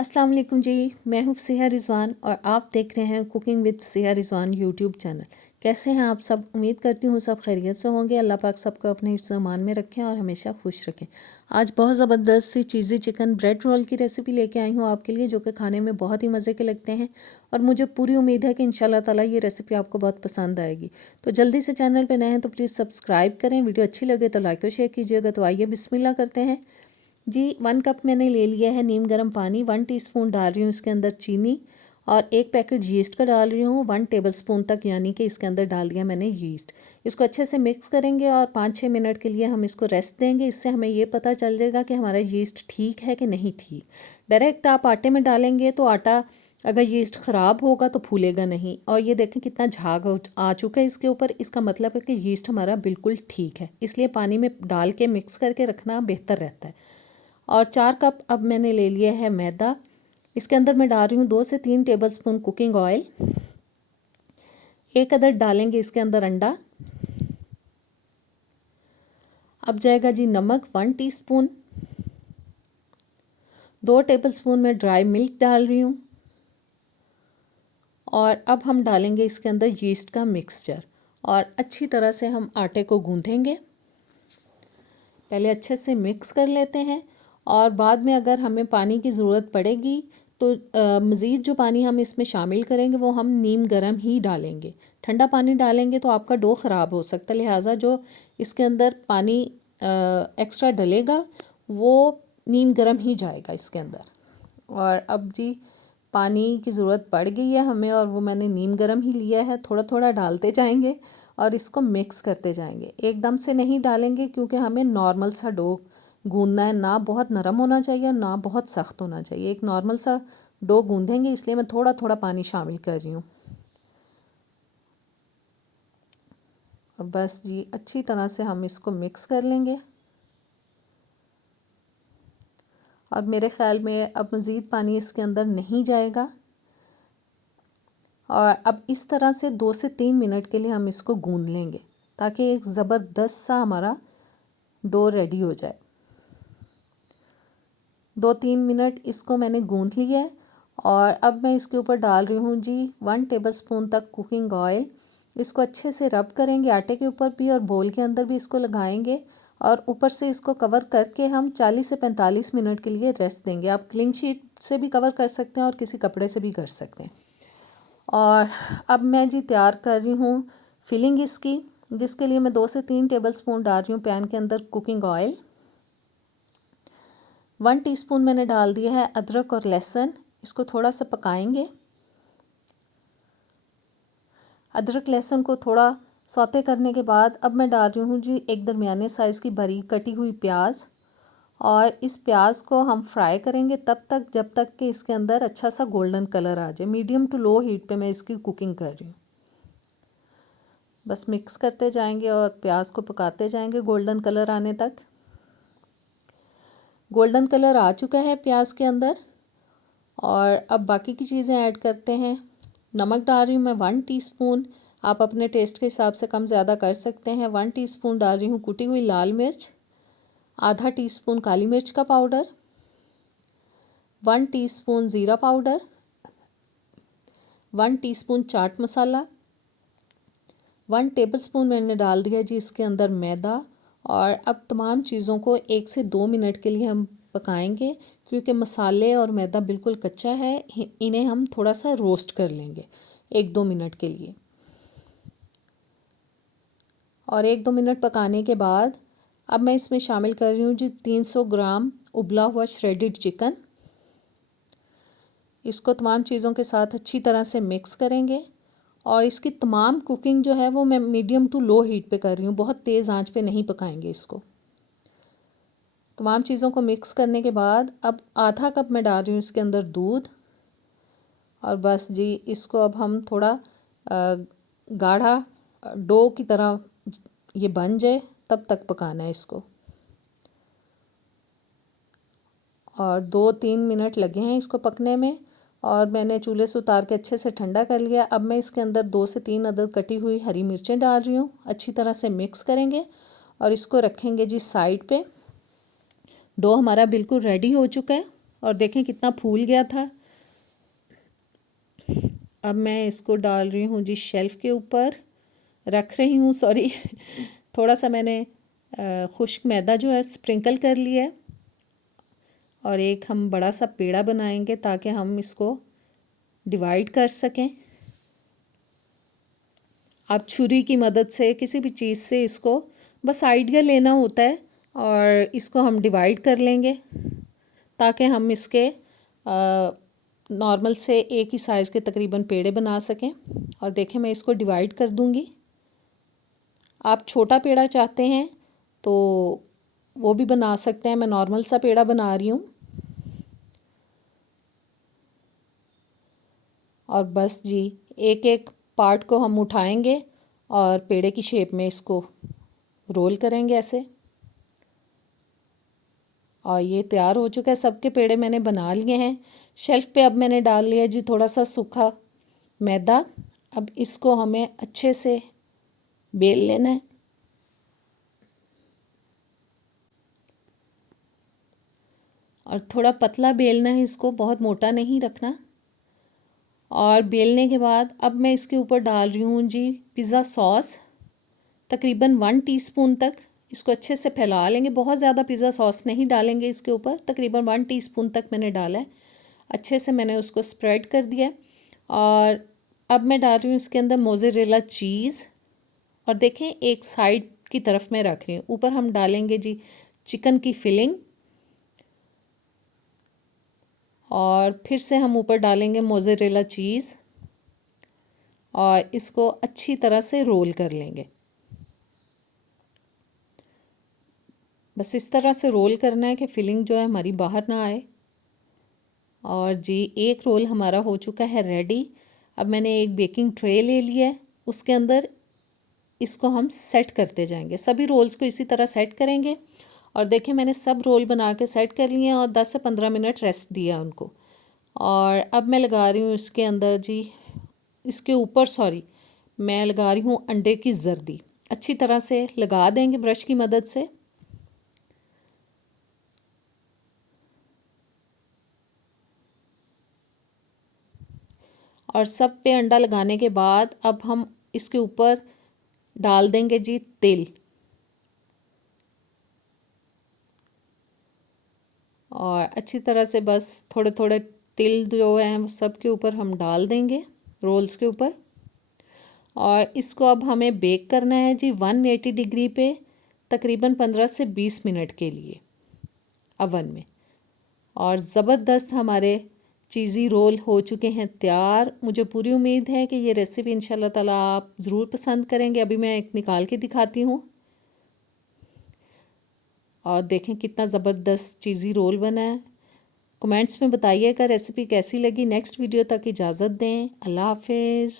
अस्सलाम वालेकुम जी। मैं हूँ फ़सीहा रिज़वान और आप देख रहे हैं cooking with Fasiha Rizwan YouTube channel. कैसे हैं आप सब? उम्मीद करती हूँ सब खैरियत से होंगे। अल्लाह पाक सबको अपने हिफ्ज़ अमान में रखें और हमेशा खुश रखें। आज बहुत ज़बरदस्त सी चीज़ी चिकन ब्रेड रोल की रेसिपी लेके आई हूँ आपके लिए, जो कि खाने में बहुत ही मज़े के लगते हैं और मुझे पूरी उम्मीद है कि इंशाल्लाह ताला ये रेसिपी आपको बहुत पसंद आएगी। तो जल्दी से चैनल पर नए हैं तो प्लीज़ सब्सक्राइब करें। वीडियो अच्छी लगे तो लाइक और शेयर कीजिएगा। तो आइए बिस्मिल्लाह करते हैं जी। 1 कप मैंने ले लिया है नीम गर्म पानी। 1 टीस्पून डाल रही हूँ इसके अंदर चीनी और 1 पैकेट यीस्ट का डाल रही हूँ 1 टेबलस्पून तक, यानी कि इसके अंदर डाल दिया मैंने यीस्ट। इसको अच्छे से मिक्स करेंगे और 5-6 मिनट के लिए हम इसको रेस्ट देंगे। इससे हमें ये पता चल जाएगा कि हमारा यीस्ट ठीक है कि नहीं ठीक। डायरेक्ट आप आटे में डालेंगे तो आटा अगर यीस्ट ख़राब होगा तो फूलेगा नहीं। और ये देखें कितना झाग आ चुका है इसके ऊपर, इसका मतलब है कि यीस्ट हमारा बिल्कुल ठीक है। इसलिए पानी में डाल के मिक्स करके रखना बेहतर रहता है। और 4 कप अब मैंने ले लिया है मैदा। इसके अंदर मैं डाल रही हूँ 2 से 3 टेबलस्पून कुकिंग ऑयल। 1 अदद डालेंगे इसके अंदर अंडा। अब जाएगा जी नमक 1 टीस्पून। 2 टेबलस्पून में ड्राई मिल्क डाल रही हूँ। और अब हम डालेंगे इसके अंदर यीस्ट का मिक्सचर और अच्छी तरह से हम आटे को गूंथेंगे। पहले अच्छे से मिक्स कर लेते हैं और बाद में अगर हमें पानी की ज़रूरत पड़ेगी तो मज़ीद जो पानी हम इसमें शामिल करेंगे वो हम नीम गर्म ही डालेंगे। ठंडा पानी डालेंगे तो आपका डो ख़राब हो सकता है, लिहाजा जो इसके अंदर पानी एक्स्ट्रा डलेगा वो नीम गर्म ही जाएगा इसके अंदर। और अब जी पानी की ज़रूरत पड़ गई है हमें और वो मैंने नीम गर्म ही लिया है। थोड़ा थोड़ा डालते जाएंगे और इसको मिक्स करते जाएंगे। एकदम से नहीं डालेंगे क्योंकि हमें नॉर्मल सा डो गूंदना है, ना बहुत नरम होना चाहिए और ना बहुत सख्त होना चाहिए। एक नॉर्मल सा डो गूंदेंगे, इसलिए मैं थोड़ा थोड़ा पानी शामिल कर रही हूँ। और बस जी अच्छी तरह से हम इसको मिक्स कर लेंगे। और मेरे ख़्याल में अब मज़ीद पानी इसके अंदर नहीं जाएगा। और अब इस तरह से 2 से 3 मिनट के लिए हम इसको गूंद लेंगे ताकि एक ज़बरदस्त सा हमारा डो रेडी हो जाए। 2-3 मिनट इसको मैंने गूंद लिया है और अब मैं इसके ऊपर डाल रही हूँ जी 1 टेबलस्पून तक कुकिंग ऑयल। इसको अच्छे से रब करेंगे आटे के ऊपर भी और बोल के अंदर भी इसको लगाएंगे और ऊपर से इसको कवर करके हम 40 से 45 मिनट के लिए रेस्ट देंगे। आप क्लिंग शीट से भी कवर कर सकते हैं और किसी कपड़े से भी कर सकते हैं। और अब मैं जी तैयार कर रही हूँ फिलिंग इसकी, जिसके लिए मैं 2 से 3 टेबलस्पून डाल रही हूँ पैन के अंदर कुकिंग ऑयल। 1 टीस्पून मैंने डाल दिया है अदरक और लहसुन। इसको थोड़ा सा पकाएंगे। अदरक लहसुन को थोड़ा सौते करने के बाद अब मैं डाल रही हूँ जी एक दरमियाने साइज़ की बारीक कटी हुई प्याज। और इस प्याज को हम फ्राई करेंगे तब तक जब तक कि इसके अंदर अच्छा सा गोल्डन कलर आ जाए। मीडियम टू लो हीट पे मैं इसकी कुकिंग कर रही हूँ। बस मिक्स करते जाएंगे और प्याज को पकाते जाएंगे गोल्डन कलर आने तक। गोल्डन कलर आ चुका है प्याज के अंदर और अब बाकी की चीज़ें ऐड करते हैं। नमक डाल रही हूँ मैं 1 टीस्पून। आप अपने टेस्ट के हिसाब से कम ज़्यादा कर सकते हैं। 1 टीस्पून डाल रही हूँ कुटी हुई लाल मिर्च। आधा टीस्पून काली मिर्च का पाउडर। 1 टीस्पून ज़ीरा powder. 1 teaspoon chaat masala. 1 tablespoon मैंने डाल दिया जी इसके अंदर मैदा। और अब तमाम चीज़ों को 1 से 2 मिनट के लिए हम पकाएंगे क्योंकि मसाले और मैदा बिल्कुल कच्चा है। इन्हें हम थोड़ा सा रोस्ट कर लेंगे 1-2 मिनट के लिए। और 1-2 मिनट पकाने के बाद अब मैं इसमें शामिल कर रही हूँ जी 300 ग्राम उबला हुआ श्रेडिड चिकन। इसको तमाम चीज़ों के साथ अच्छी तरह से मिक्स करेंगे और इसकी तमाम कुकिंग जो है वो मैं मीडियम टू लो हीट पे कर रही हूँ, बहुत तेज़ आंच पे नहीं पकाएंगे इसको। तमाम चीज़ों को मिक्स करने के बाद अब आधा कप मैं डाल रही हूँ इसके अंदर दूध। और बस जी इसको अब हम थोड़ा गाढ़ा डो की तरह ये बन जाए तब तक पकाना है इसको। और 2-3 मिनट लगे हैं इसको पकने में और मैंने चूल्हे से उतार के अच्छे से ठंडा कर लिया। अब मैं इसके अंदर 2 से 3 अदद कटी हुई हरी मिर्चें डाल रही हूँ। अच्छी तरह से मिक्स करेंगे और इसको रखेंगे जी साइड पे। डो हमारा बिल्कुल रेडी हो चुका है। और देखें कितना फूल गया था। अब मैं इसको डाल रही हूँ जी शेल्फ़ के ऊपर रख रही हूँ, सॉरी थोड़ा सा मैंने खुश्क मैदा जो है स्प्रिंकल कर लिया है। और एक हम बड़ा सा पेड़ा बनाएंगे ताकि हम इसको डिवाइड कर सकें। आप छुरी की मदद से किसी भी चीज़ से इसको बस आइडिया लेना होता है और इसको हम डिवाइड कर लेंगे ताकि हम इसके नॉर्मल से एक ही साइज़ के तकरीबन पेड़े बना सकें। और देखें मैं इसको डिवाइड कर दूंगी। आप छोटा पेड़ा चाहते हैं तो वो भी बना सकते हैं, मैं नॉर्मल सा पेड़ा बना रही हूँ। और बस जी एक एक पार्ट को हम उठाएंगे और पेड़े की शेप में इसको रोल करेंगे ऐसे। और ये तैयार हो चुका है, सबके पेड़े मैंने बना लिए हैं। शेल्फ़ पे अब मैंने डाल लिया जी थोड़ा सा सूखा मैदा। अब इसको हमें अच्छे से बेल लेना है। और थोड़ा पतला बेलना है इसको, बहुत मोटा नहीं रखना। और बेलने के बाद अब मैं इसके ऊपर डाल रही हूँ जी पिज़्ज़ा सॉस, तकरीबन 1 टीस्पून तक। इसको अच्छे से फैला लेंगे, बहुत ज़्यादा पिज़्ज़ा सॉस नहीं डालेंगे इसके ऊपर, तकरीबन 1 टीस्पून तक मैंने डाला है। अच्छे से मैंने उसको स्प्रेड कर दिया। और अब मैं डाल रही हूँ इसके अंदर मोज़रेला चीज़। और देखें एक साइड की तरफ मैं रख रही हूँ, ऊपर हम डालेंगे जी चिकन की फिलिंग। और फिर से हम ऊपर डालेंगे मोज़रेला चीज़ और इसको अच्छी तरह से रोल कर लेंगे। बस इस तरह से रोल करना है कि फिलिंग जो है हमारी बाहर ना आए। और जी एक रोल हमारा हो चुका है रेडी। अब मैंने एक बेकिंग ट्रे ले लिया है, उसके अंदर इसको हम सेट करते जाएंगे। सभी रोल्स को इसी तरह सेट करेंगे। और देखें मैंने सब रोल बना के सेट कर लिए हैं और 10 से 15 मिनट रेस्ट दिया उनको। और अब मैं लगा रही हूँ इसके अंदर जी, इसके ऊपर सॉरी, मैं लगा रही हूँ अंडे की जर्दी। अच्छी तरह से लगा देंगे ब्रश की मदद से। और सब पे अंडा लगाने के बाद अब हम इसके ऊपर डाल देंगे जी तेल। और अच्छी तरह से बस थोड़े थोड़े तिल जो हैं वो सब के ऊपर हम डाल देंगे रोल्स के ऊपर। और इसको अब हमें बेक करना है जी 180 डिग्री पे तकरीबन 15 से 20 मिनट के लिए अवन में। और ज़बरदस्त हमारे चीज़ी रोल हो चुके हैं तैयार। मुझे पूरी उम्मीद है कि ये रेसिपी इंशाल्लाह ताला आप ज़रूर पसंद करेंगे। अभी मैं एक निकाल के दिखाती हूँ और देखें कितना ज़बरदस्त चीज़ी रोल बना है। कमेंट्स में बताइएगा रेसिपी कैसी लगी। नेक्स्ट वीडियो तक इजाज़त दें। अल्लाह हाफिज़।